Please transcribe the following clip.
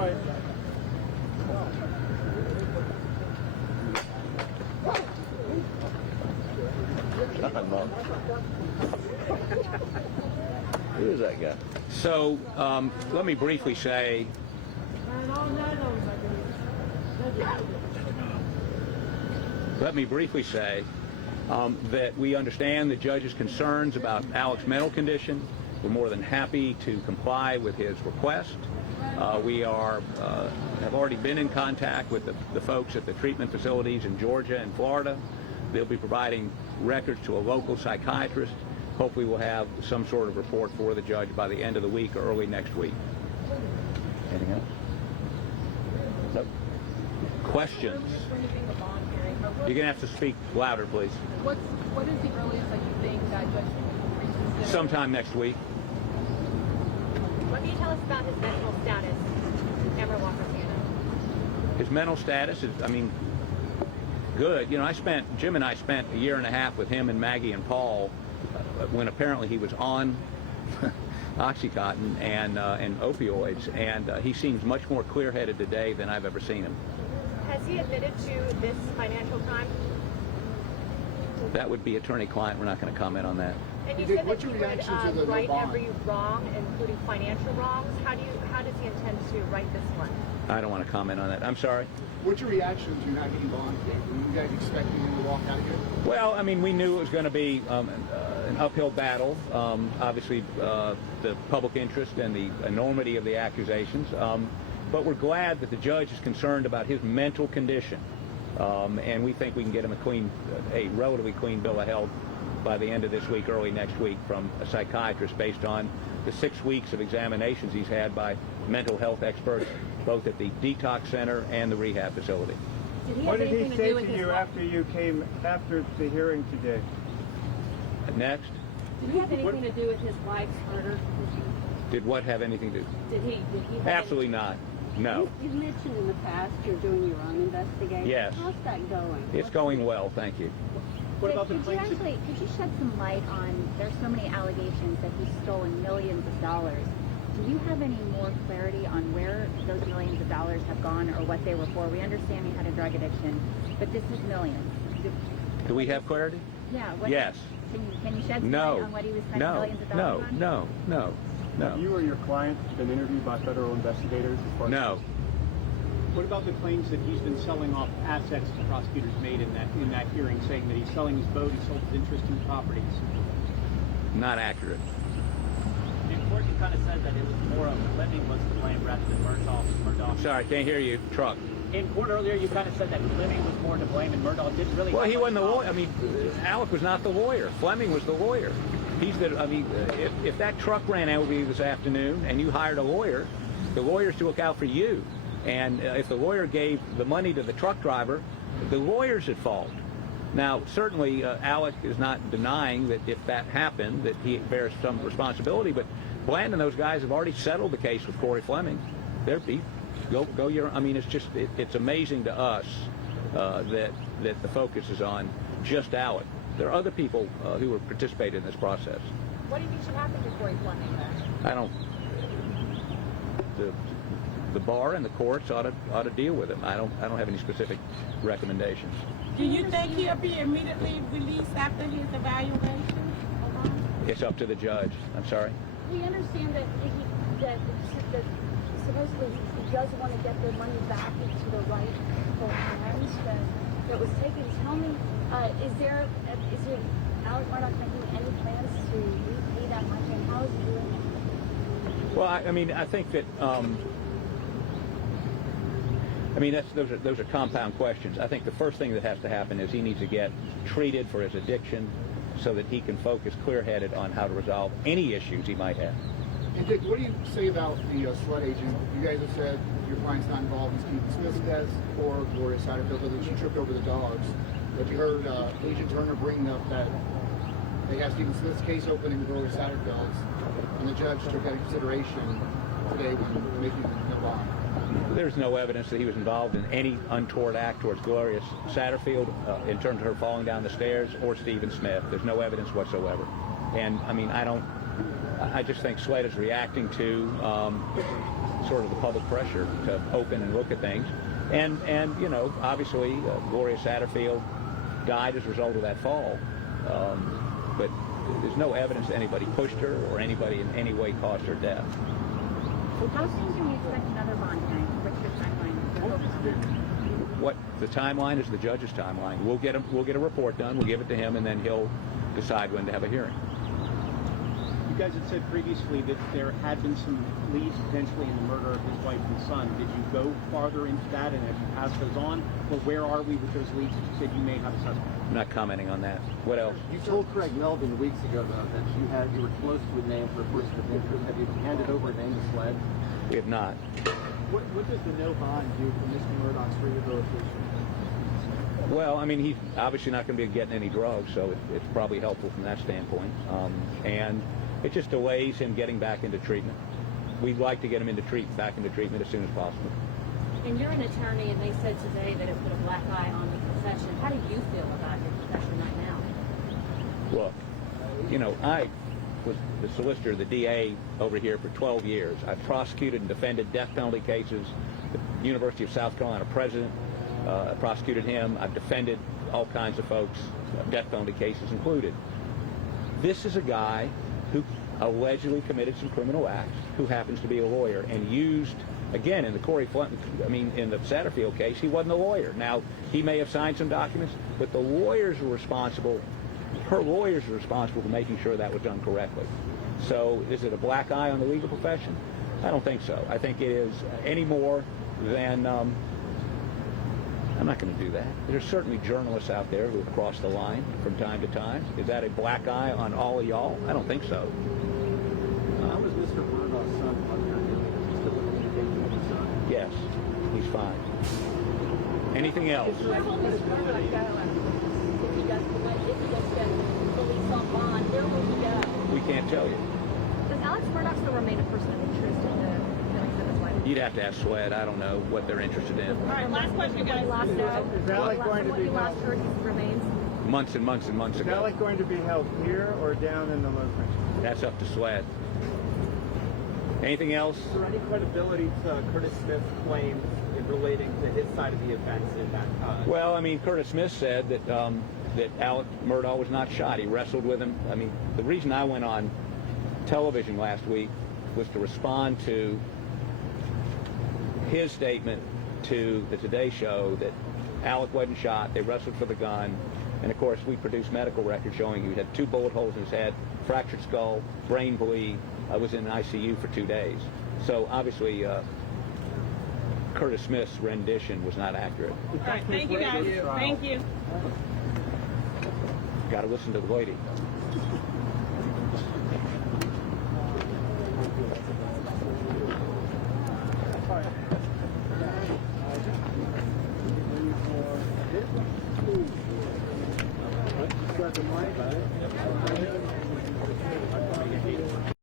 right. Who is that guy? So, let me briefly say, that we understand the judge's concerns about Alec's mental condition. We're more than happy to comply with his request. We have already been in contact with the folks at the treatment facilities in Georgia and Florida. They'll be providing records to a local psychiatrist. Hopefully we'll have some sort of report for the judge by the end of the week or early next week. Anything else? Nope. Questions? You're going to have to speak louder, please. What is the earliest that you think that Judge Newman reaches? Sometime next week. What can you tell us about his mental status, Cameron Walker Cannon? His mental status is, good. You know, Jim and I spent a year and a half with him and Maggie and Paul when apparently he was on Oxycontin and opioids, and he seems much more clear-headed today than I've ever seen him. Has he admitted to this financial crime? That would be attorney-client. We're not going to comment on that. And you said that you would right every wrong, including financial wrongs. How does he intend to right this one? I don't want to comment on that. I'm sorry. What's your reaction to not getting bond today? Were you guys expecting him to walk out of here? Well, we knew it was going to be an uphill battle. Obviously, the public interest and the enormity of the accusations. But we're glad that the judge is concerned about his mental condition. And we think we can get him a relatively clean bill of health by the end of this week, early next week, from a psychiatrist based on the 6 weeks of examinations he's had by mental health experts, both at the detox center and the rehab facility. What did he say to you after you came after the hearing today? Next. Did he have anything to do with his wife's murder? Did what have anything to do? Did he Absolutely not. No. You've mentioned in the past you're doing your own investigation. Yes. How's that going? It's going well, thank you. What about the claims? Could you shed some light on, there's so many allegations that he's stolen millions of dollars. Do you have any more clarity on where those millions of dollars have gone or what they were for? We understand he had a drug addiction, but this is millions. Do we have clarity? Yeah. Yes. Can you shed some light on what he was spending millions of dollars on? No. Have you or your client been interviewed by federal investigators? No. What about the claims that he's been selling off assets the prosecutors made in that hearing, saying that he's selling his boat, he sold his interest in properties? Not accurate. In court, you kind of said that it was more of Fleming was to blame rather than Murdaugh. Sorry, can't hear you. Truck. In court earlier, you kind of said that Fleming was more to blame and Murdaugh didn't really. Well, he wasn't the lawyer. Alec was not the lawyer. Fleming was the lawyer. He's the. If that truck ran out with you this afternoon and you hired a lawyer, the lawyer's to look out for you. And if the lawyer gave the money to the truck driver, the lawyer's at fault. Now, certainly, Alec is not denying that if that happened, that he bears some responsibility. But Bland and those guys have already settled the case with Corey Fleming. They're beat. Go your. It's amazing to us that the focus is on just Alec. There are other people who have participated in this process. What do you think should happen to Corey Fleming then? I don't. The bar and the courts ought to deal with him. I don't have any specific recommendations. Do you think he'll be immediately released after his evaluation? It's up to the judge. I'm sorry. We understand that supposedly he does want to get the money back into the rightful hands that was taken. Tell me, is Alec Murdaugh making any plans to repay that money, and how is he doing it? Well, I think that. Those are compound questions. I think the first thing that has to happen is he needs to get treated for his addiction so that he can focus clear-headed on how to resolve any issues he might have. And Dick, what do you say about the SWAT agent? You guys have said your client's not involved in Stephen Smith's death or Gloria Satterfield, that she tripped over the dogs. But you heard Agent Turner bring up that they have Stephen Smith's case open and Gloria Satterfield's, and the judge took that into consideration today when making the bond. There's no evidence that he was involved in any untoward act towards Gloria Satterfield in terms of her falling down the stairs or Stephen Smith. There's no evidence whatsoever. And I don't I just think SLED is reacting to sort of the public pressure to open and look at things. And you know, obviously, Gloria Satterfield died as a result of that fall. But there's no evidence that anybody pushed her or anybody in any way caused her death. How soon can we expect another bond hearing? What's your timeline? What the timeline is, the judge's timeline. We'll get a report done. We'll give it to him, and then he'll decide when to have a hearing. You guys had said previously that there had been some leads potentially in the murder of his wife and son. Did you go farther into that, and have you passed those on? Or where are we with those leads that you said you may have a suspect? I'm not commenting on that. What else? You told Craig Melvin weeks ago, though, that you were close to a name for a person of interest. Have you handed over a name to SLED? We have not. What does the no bond do for Mr. Murdaugh's rehabilitation? Well, I mean, he's obviously not going to be getting any drugs, so it's probably helpful from that standpoint. And it just delays him getting back into treatment. We'd like to get him back into treatment as soon as possible. And you're an attorney, and they said today that it put a black eye on the confession. How do you feel about your confession right now? Look, you know, I was the solicitor, the DA over here for 12 years. I've prosecuted and defended death penalty cases. The University of South Carolina president prosecuted him. I've defended all kinds of folks, death penalty cases included. This is a guy who allegedly committed some criminal acts, who happens to be a lawyer, and used, again, in the in the Satterfield case, he wasn't a lawyer. Now, he may have signed some documents, but the lawyers were responsible. Her lawyers were responsible for making sure that was done correctly. So, is it a black eye on the legal profession? I don't think so. I think it is any more than. I'm not going to do that. There's certainly journalists out there who have crossed the line from time to time. Is that a black eye on all of y'all? I don't think so. How was Mr. Murdaugh's son doing? Is he still in communication with his son? Yes, he's fine. Anything else? Where will Mr. Murdaugh go if he gets released on bond? Where will he go? We can't tell you. Does Alex Murdaugh still remain a person of interest in the killings of his wife? You'd have to ask SLED. I don't know what they're interested in. All right, last question, guys. Is Alec going to be held? Remains. Months and months and months Is ago. Alec going to be held here or down in the location? That's up to SLED. Anything else? Is there any credibility to Curtis Smith's claims in relating to his side of the events in that Well, I mean, Curtis Smith said that that Alec Murdaugh was not shot. He wrestled with him. I mean, the reason I went on television last week was to respond to his statement to the Today Show that Alec wasn't shot. They wrestled for the gun. And, of course, we produced medical records showing he had 2 bullet holes in his head, fractured skull, brain bleed. I was in an ICU for 2 days. So, obviously, Curtis Smith's rendition was not accurate. All right, thank you, guys. Thank you. Got to listen to the lady. Got the mic.